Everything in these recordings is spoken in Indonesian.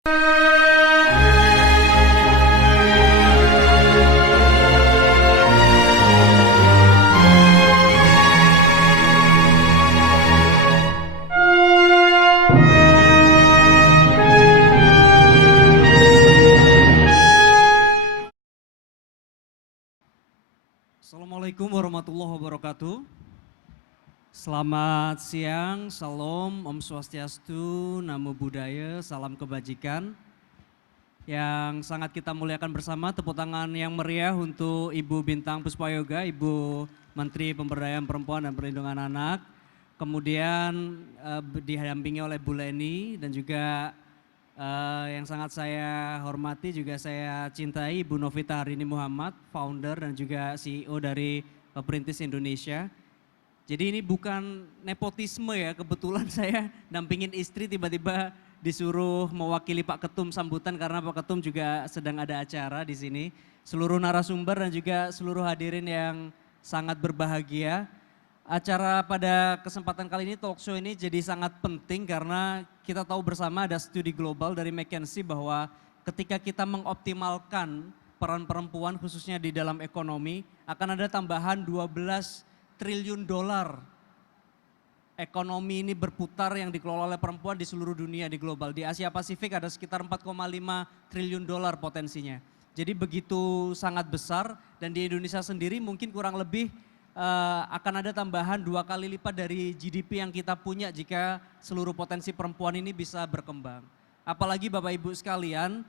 Assalamualaikum warahmatullahi wabarakatuh. Selamat siang, salam, Om Swastiastu, Namo Buddhaya, salam kebajikan. Yang sangat kita muliakan bersama, tepuk tangan yang meriah untuk Ibu Bintang Puspayoga, Ibu Menteri Pemberdayaan Perempuan dan Perlindungan Anak. Kemudian didampingi oleh Bu Leni dan juga yang sangat saya hormati juga saya cintai Ibu Novita Harini Muhammad, founder dan juga CEO dari Perintis Indonesia. Jadi ini bukan nepotisme ya, kebetulan saya dampingin istri tiba-tiba disuruh mewakili Pak Ketum sambutan karena Pak Ketum juga sedang ada acara di sini. Seluruh narasumber dan juga seluruh hadirin yang sangat berbahagia. Acara pada kesempatan kali ini, talk show ini jadi sangat penting karena kita tahu bersama ada studi global dari McKinsey bahwa ketika kita mengoptimalkan peran perempuan khususnya di dalam ekonomi akan ada tambahan 12 triliun dolar. Ekonomi ini berputar yang dikelola oleh perempuan di seluruh dunia di global. Di Asia Pasifik ada sekitar 4,5 triliun dolar potensinya. Jadi begitu sangat besar dan di Indonesia sendiri mungkin kurang lebih akan ada tambahan 2 kali lipat dari GDP yang kita punya jika seluruh potensi perempuan ini bisa berkembang. Apalagi Bapak Ibu sekalian,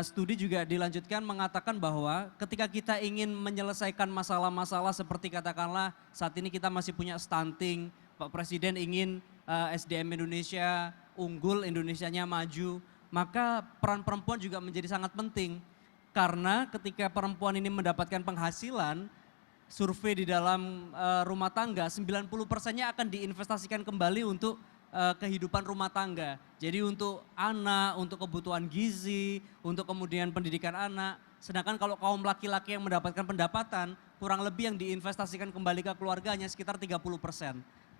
studi juga dilanjutkan mengatakan bahwa ketika kita ingin menyelesaikan masalah-masalah seperti katakanlah saat ini kita masih punya stunting, Pak Presiden ingin SDM Indonesia unggul, Indonesianya maju, maka peran perempuan juga menjadi sangat penting. Karena ketika perempuan ini mendapatkan penghasilan, survei di dalam rumah tangga 90%-nya akan diinvestasikan kembali untuk kehidupan rumah tangga. Jadi untuk anak, untuk kebutuhan gizi, untuk kemudian pendidikan anak. Sedangkan kalau kaum laki-laki yang mendapatkan pendapatan, kurang lebih yang diinvestasikan kembali ke keluarganya sekitar 30%.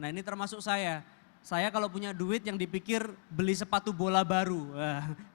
Nah ini termasuk saya. Saya kalau punya duit yang dipikir beli sepatu bola baru.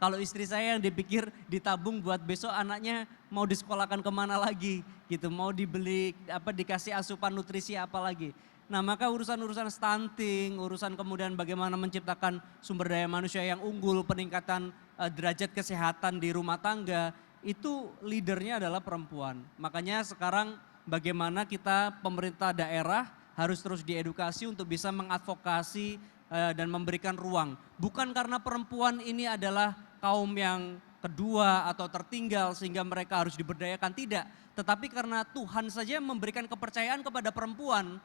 Kalau istri saya yang dipikir ditabung buat besok anaknya mau disekolahkan kemana lagi gitu. Mau dibeli dikasih asupan nutrisi apa lagi. Nah maka urusan-urusan stunting, urusan kemudian bagaimana menciptakan sumber daya manusia yang unggul, peningkatan derajat kesehatan di rumah tangga, itu leadernya adalah perempuan. Makanya sekarang bagaimana kita pemerintah daerah harus terus diedukasi untuk bisa mengadvokasi dan memberikan ruang. Bukan karena perempuan ini adalah kaum yang kedua atau tertinggal sehingga mereka harus diberdayakan, tidak. Tetapi karena Tuhan saja memberikan kepercayaan kepada perempuan.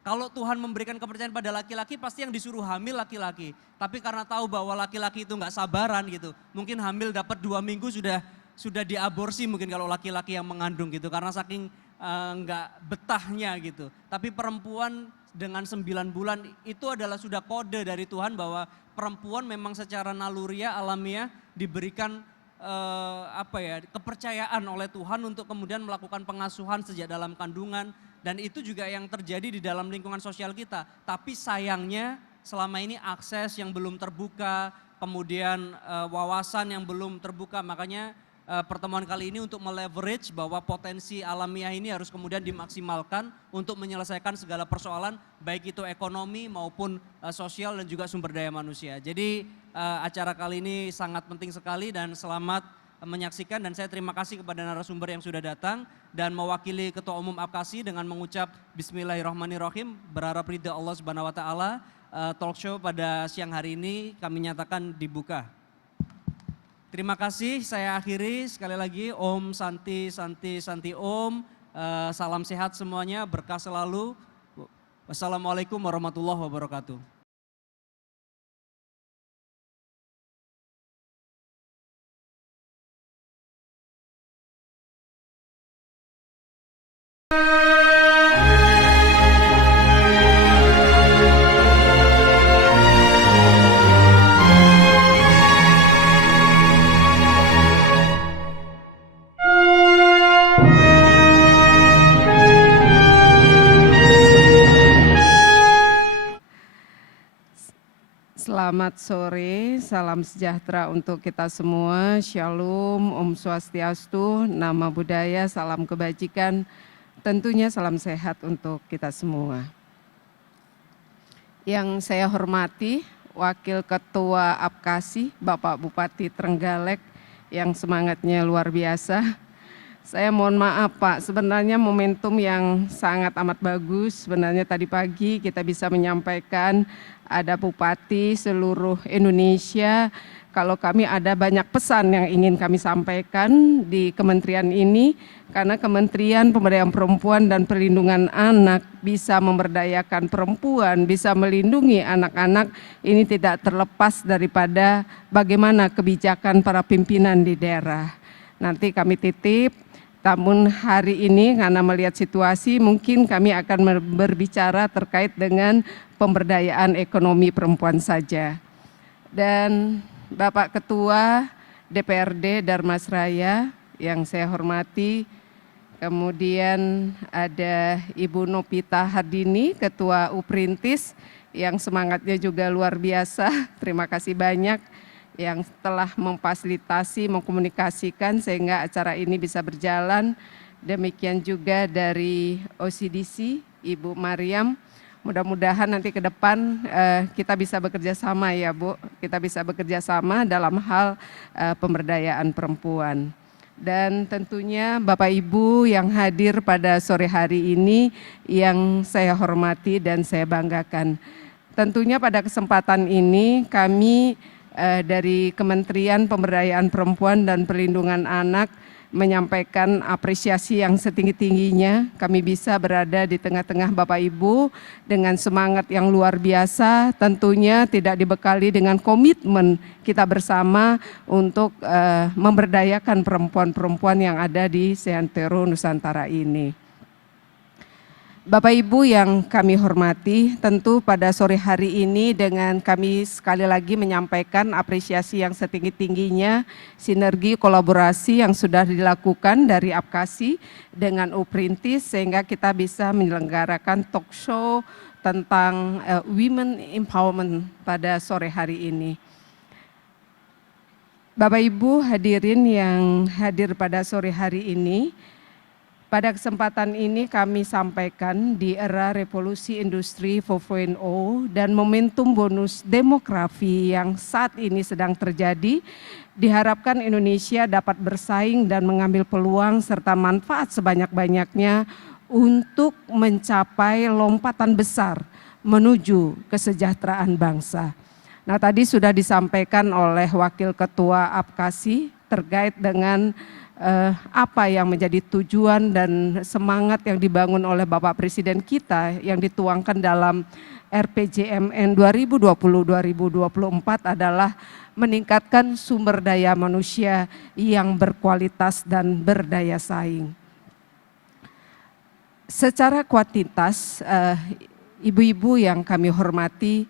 Kalau Tuhan memberikan kepercayaan pada laki-laki pasti yang disuruh hamil laki-laki. Tapi karena tahu bahwa laki-laki itu nggak sabaran gitu. Mungkin hamil dapat 2 minggu sudah diaborsi mungkin kalau laki-laki yang mengandung gitu. Karena saking nggak betahnya gitu. Tapi perempuan dengan 9 bulan itu adalah sudah kode dari Tuhan bahwa perempuan memang secara naluriah alamiah diberikan kepercayaan oleh Tuhan untuk kemudian melakukan pengasuhan sejak dalam kandungan. Dan itu juga yang terjadi di dalam lingkungan sosial kita. Tapi sayangnya selama ini akses yang belum terbuka, kemudian wawasan yang belum terbuka, makanya pertemuan kali ini untuk meleverage bahwa potensi alamiah ini harus kemudian dimaksimalkan untuk menyelesaikan segala persoalan baik itu ekonomi maupun sosial dan juga sumber daya manusia. Jadi acara kali ini sangat penting sekali dan selamat menyaksikan dan saya terima kasih kepada narasumber yang sudah datang dan mewakili Ketua Umum APKASI dengan mengucap Bismillahirrahmanirrahim, berharap ridha Allah Subhanahu wa taala. Talk show pada siang hari ini kami nyatakan dibuka. Terima kasih, saya akhiri sekali lagi Om Santi Santi Santi Om, salam sehat semuanya, berkah selalu. Wassalamualaikum warahmatullahi wabarakatuh. Selamat sore, salam sejahtera untuk kita semua. Shalom, Om Swastiastu, Nama Budaya, salam kebajikan. Tentunya salam sehat untuk kita semua. Yang saya hormati, Wakil Ketua APKASI, Bapak Bupati Trenggalek, yang semangatnya luar biasa. Saya mohon maaf Pak, sebenarnya momentum yang sangat amat bagus. Sebenarnya tadi pagi kita bisa menyampaikan ada bupati seluruh Indonesia. Kalau kami ada banyak pesan yang ingin kami sampaikan di kementerian ini, karena Kementerian Pemberdayaan Perempuan dan Perlindungan Anak bisa memberdayakan perempuan, bisa melindungi anak-anak, ini tidak terlepas daripada bagaimana kebijakan para pimpinan di daerah. Nanti kami titip, namun hari ini karena melihat situasi mungkin kami akan berbicara terkait dengan pemberdayaan ekonomi perempuan saja. Dan Bapak Ketua DPRD Darmasraya yang saya hormati, kemudian ada Ibu Nopita Hardini, Ketua Uprintis yang semangatnya juga luar biasa, terima kasih banyak yang telah memfasilitasi, mengkomunikasikan sehingga acara ini bisa berjalan. Demikian juga dari OCDC, Ibu Mariam. Mudah-mudahan nanti ke depan kita bisa bekerja sama ya Bu, kita bisa bekerja sama dalam hal pemberdayaan perempuan. Dan tentunya Bapak Ibu yang hadir pada sore hari ini yang saya hormati dan saya banggakan. Tentunya pada kesempatan ini kami dari Kementerian Pemberdayaan Perempuan dan Perlindungan Anak menyampaikan apresiasi yang setinggi-tingginya. Kami bisa berada di tengah-tengah Bapak Ibu dengan semangat yang luar biasa, tentunya tidak dibekali dengan komitmen kita bersama untuk memberdayakan perempuan-perempuan yang ada di seantero Nusantara ini. Bapak Ibu yang kami hormati, tentu pada sore hari ini dengan kami sekali lagi menyampaikan apresiasi yang setinggi-tingginya, sinergi kolaborasi yang sudah dilakukan dari APKASI dengan Uprintis sehingga kita bisa menyelenggarakan talk show tentang women empowerment pada sore hari ini. Bapak Ibu hadirin yang hadir pada sore hari ini, pada kesempatan ini kami sampaikan di era revolusi industri 4.0 dan momentum bonus demografi yang saat ini sedang terjadi, diharapkan Indonesia dapat bersaing dan mengambil peluang serta manfaat sebanyak-banyaknya untuk mencapai lompatan besar menuju kesejahteraan bangsa. Nah, tadi sudah disampaikan oleh Wakil Ketua APKASI terkait dengan apa yang menjadi tujuan dan semangat yang dibangun oleh Bapak Presiden kita yang dituangkan dalam RPJMN 2020-2024 adalah meningkatkan sumber daya manusia yang berkualitas dan berdaya saing. Secara kuantitas, ibu-ibu yang kami hormati,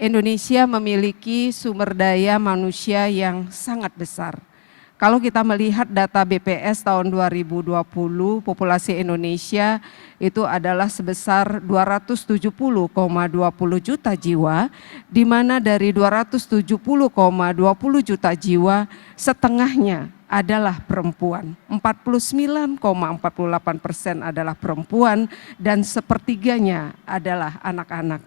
Indonesia memiliki sumber daya manusia yang sangat besar. Kalau kita melihat data BPS tahun 2020, populasi Indonesia itu adalah sebesar 270,20 juta jiwa, di mana dari 270,20 juta jiwa, setengahnya adalah perempuan. 49,48% adalah perempuan dan sepertiganya adalah anak-anak.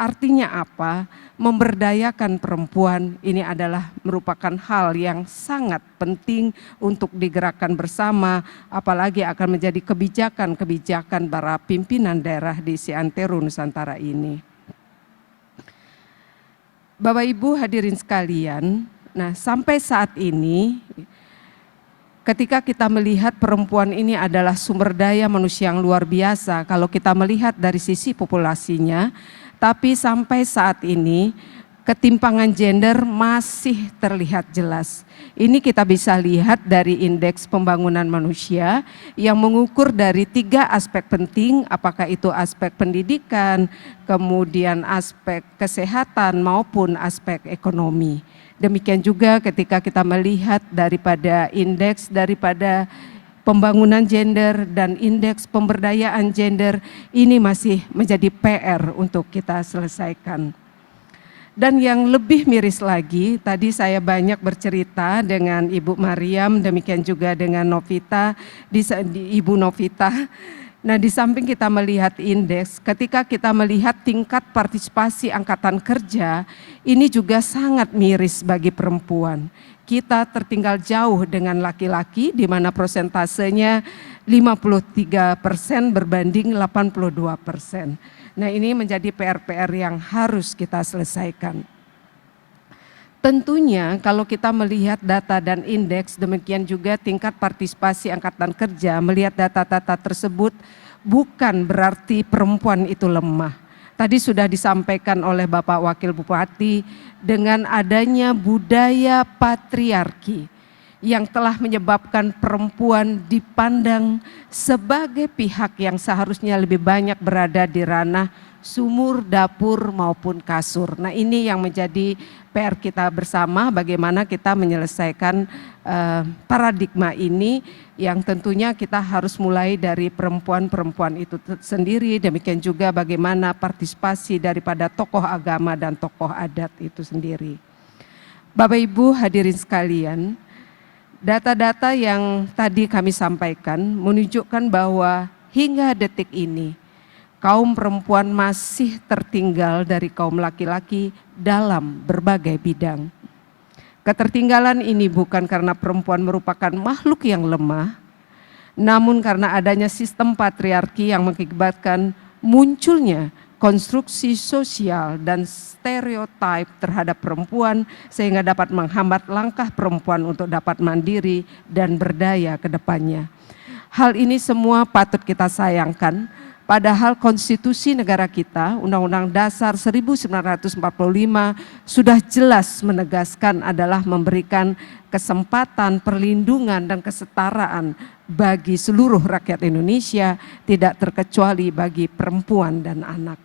Artinya apa? Memberdayakan perempuan ini adalah merupakan hal yang sangat penting untuk digerakkan bersama, apalagi akan menjadi kebijakan-kebijakan para pimpinan daerah di seantero Nusantara ini. Bapak Ibu hadirin sekalian, nah sampai saat ini ketika kita melihat perempuan ini adalah sumber daya manusia yang luar biasa, kalau kita melihat dari sisi populasinya, tapi sampai saat ini ketimpangan gender masih terlihat jelas. Ini kita bisa lihat dari indeks pembangunan manusia yang mengukur dari 3 aspek penting, apakah itu aspek pendidikan, kemudian aspek kesehatan maupun aspek ekonomi. Demikian juga ketika kita melihat daripada indeks daripada pembangunan gender dan indeks pemberdayaan gender, ini masih menjadi PR untuk kita selesaikan. Dan yang lebih miris lagi, tadi saya banyak bercerita dengan Ibu Mariam, demikian juga dengan Novita, Ibu Novita. Nah, di samping kita melihat indeks, ketika kita melihat tingkat partisipasi angkatan kerja, ini juga sangat miris bagi perempuan. Kita tertinggal jauh dengan laki-laki, di mana prosentasenya 53% berbanding 82%. Nah, ini menjadi PR-PR yang harus kita selesaikan. Tentunya kalau kita melihat data dan indeks, demikian juga tingkat partisipasi angkatan kerja, melihat data-data tersebut bukan berarti perempuan itu lemah. Tadi sudah disampaikan oleh Bapak Wakil Bupati, dengan adanya budaya patriarki yang telah menyebabkan perempuan dipandang sebagai pihak yang seharusnya lebih banyak berada di ranah sumur, dapur maupun kasur. Nah, ini yang menjadi PR kita bersama, bagaimana kita menyelesaikan paradigma ini yang tentunya kita harus mulai dari perempuan-perempuan itu sendiri, demikian juga bagaimana partisipasi daripada tokoh agama dan tokoh adat itu sendiri. Bapak Ibu hadirin sekalian, data-data yang tadi kami sampaikan menunjukkan bahwa hingga detik ini kaum perempuan masih tertinggal dari kaum laki-laki dalam berbagai bidang. Ketertinggalan ini bukan karena perempuan merupakan makhluk yang lemah, namun karena adanya sistem patriarki yang mengakibatkan munculnya konstruksi sosial dan stereotip terhadap perempuan sehingga dapat menghambat langkah perempuan untuk dapat mandiri dan berdaya ke depannya. Hal ini semua patut kita sayangkan. Padahal konstitusi negara kita, Undang-Undang Dasar 1945 sudah jelas menegaskan adalah memberikan kesempatan, perlindungan dan kesetaraan bagi seluruh rakyat Indonesia, tidak terkecuali bagi perempuan dan anak.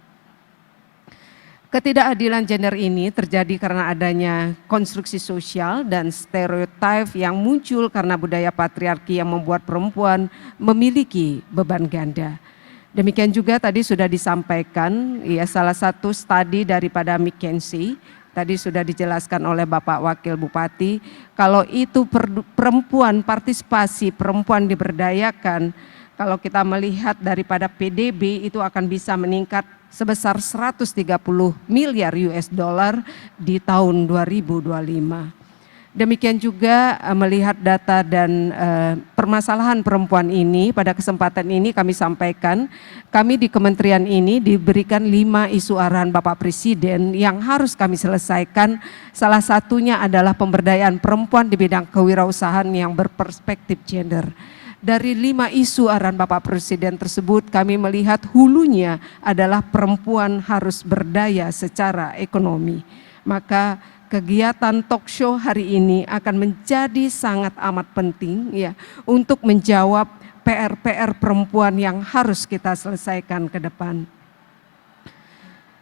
Ketidakadilan gender ini terjadi karena adanya konstruksi sosial dan stereotip yang muncul karena budaya patriarki yang membuat perempuan memiliki beban ganda. Demikian juga tadi sudah disampaikan, ya salah satu studi daripada McKinsey, tadi sudah dijelaskan oleh Bapak Wakil Bupati, kalau itu perempuan, partisipasi perempuan diberdayakan, kalau kita melihat daripada PDB itu akan bisa meningkat sebesar 130 miliar US dollar di tahun 2025. Demikian juga melihat data dan permasalahan perempuan ini, pada kesempatan ini kami sampaikan, kami di kementerian ini diberikan 5 isu arahan Bapak Presiden yang harus kami selesaikan. Salah satunya adalah pemberdayaan perempuan di bidang kewirausahaan yang berperspektif gender. Dari 5 isu arahan Bapak Presiden tersebut, kami melihat hulunya adalah perempuan harus berdaya secara ekonomi. Maka kegiatan talk show hari ini akan menjadi sangat amat penting ya untuk menjawab PR-PR perempuan yang harus kita selesaikan ke depan.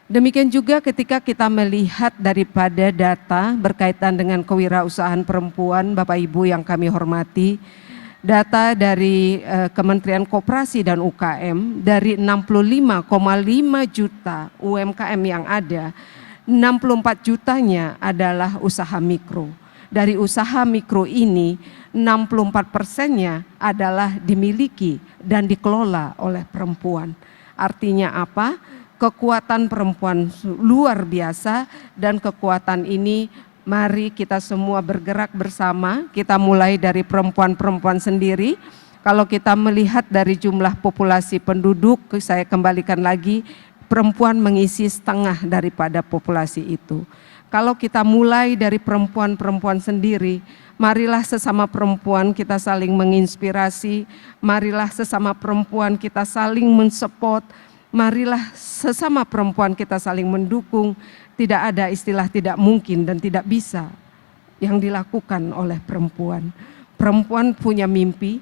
Demikian juga ketika kita melihat daripada data berkaitan dengan kewirausahaan perempuan, Bapak Ibu yang kami hormati, data dari Kementerian Koperasi dan UKM dari 65,5 juta UMKM yang ada, 64 jutanya adalah usaha mikro. Dari usaha mikro ini 64%-nya adalah dimiliki dan dikelola oleh perempuan. Artinya apa? Kekuatan perempuan luar biasa, dan kekuatan ini mari kita semua bergerak bersama. Kita mulai dari perempuan-perempuan sendiri. Kalau kita melihat dari jumlah populasi penduduk, saya kembalikan lagi, perempuan mengisi setengah daripada populasi itu. Kalau kita mulai dari perempuan-perempuan sendiri, marilah sesama perempuan kita saling menginspirasi, marilah sesama perempuan kita saling mensupport, marilah sesama perempuan kita saling mendukung. Tidak ada istilah tidak mungkin dan tidak bisa yang dilakukan oleh perempuan. Perempuan punya mimpi.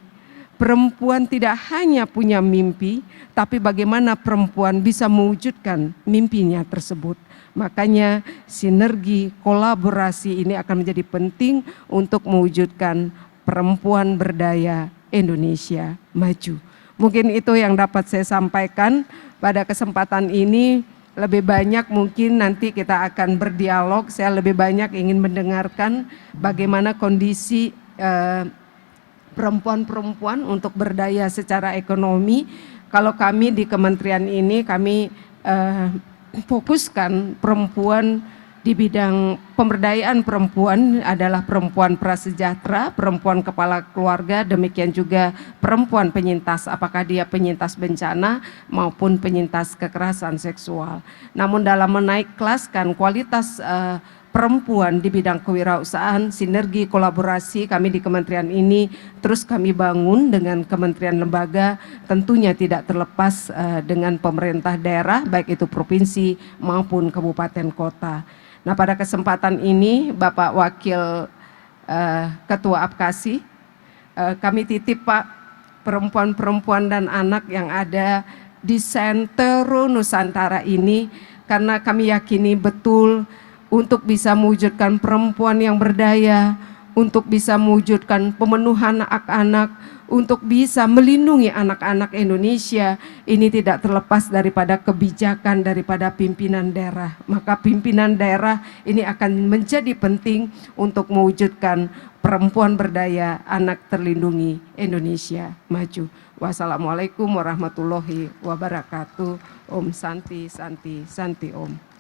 Perempuan tidak hanya punya mimpi, tapi bagaimana perempuan bisa mewujudkan mimpinya tersebut. Makanya sinergi, kolaborasi ini akan menjadi penting untuk mewujudkan perempuan berdaya Indonesia maju. Mungkin itu yang dapat saya sampaikan pada kesempatan ini. lebih banyak mungkin nanti kita akan berdialog. Saya lebih banyak ingin mendengarkan bagaimana kondisi perempuan-perempuan untuk berdaya secara ekonomi. Kalau kami di kementerian ini, kami fokuskan perempuan di bidang pemberdayaan perempuan adalah perempuan prasejahtera, perempuan kepala keluarga, demikian juga perempuan penyintas, apakah dia penyintas bencana maupun penyintas kekerasan seksual. Namun dalam menaik kelaskan kualitas perempuan di bidang kewirausahaan, sinergi kolaborasi kami di kementerian ini terus kami bangun dengan kementerian lembaga, tentunya tidak terlepas dengan pemerintah daerah, baik itu provinsi maupun kabupaten kota. Nah, pada kesempatan ini Bapak Wakil Ketua APKASI, kami titip Pak, perempuan-perempuan dan anak yang ada di Sentero Nusantara ini, karena kami yakini betul untuk bisa mewujudkan perempuan yang berdaya, untuk bisa mewujudkan pemenuhan hak-anak, untuk bisa melindungi anak-anak Indonesia, ini tidak terlepas daripada kebijakan daripada pimpinan daerah. Maka pimpinan daerah ini akan menjadi penting untuk mewujudkan perempuan berdaya, anak terlindungi, Indonesia maju. Wassalamualaikum warahmatullahi wabarakatuh. Om Santi, Santi, Santi Om.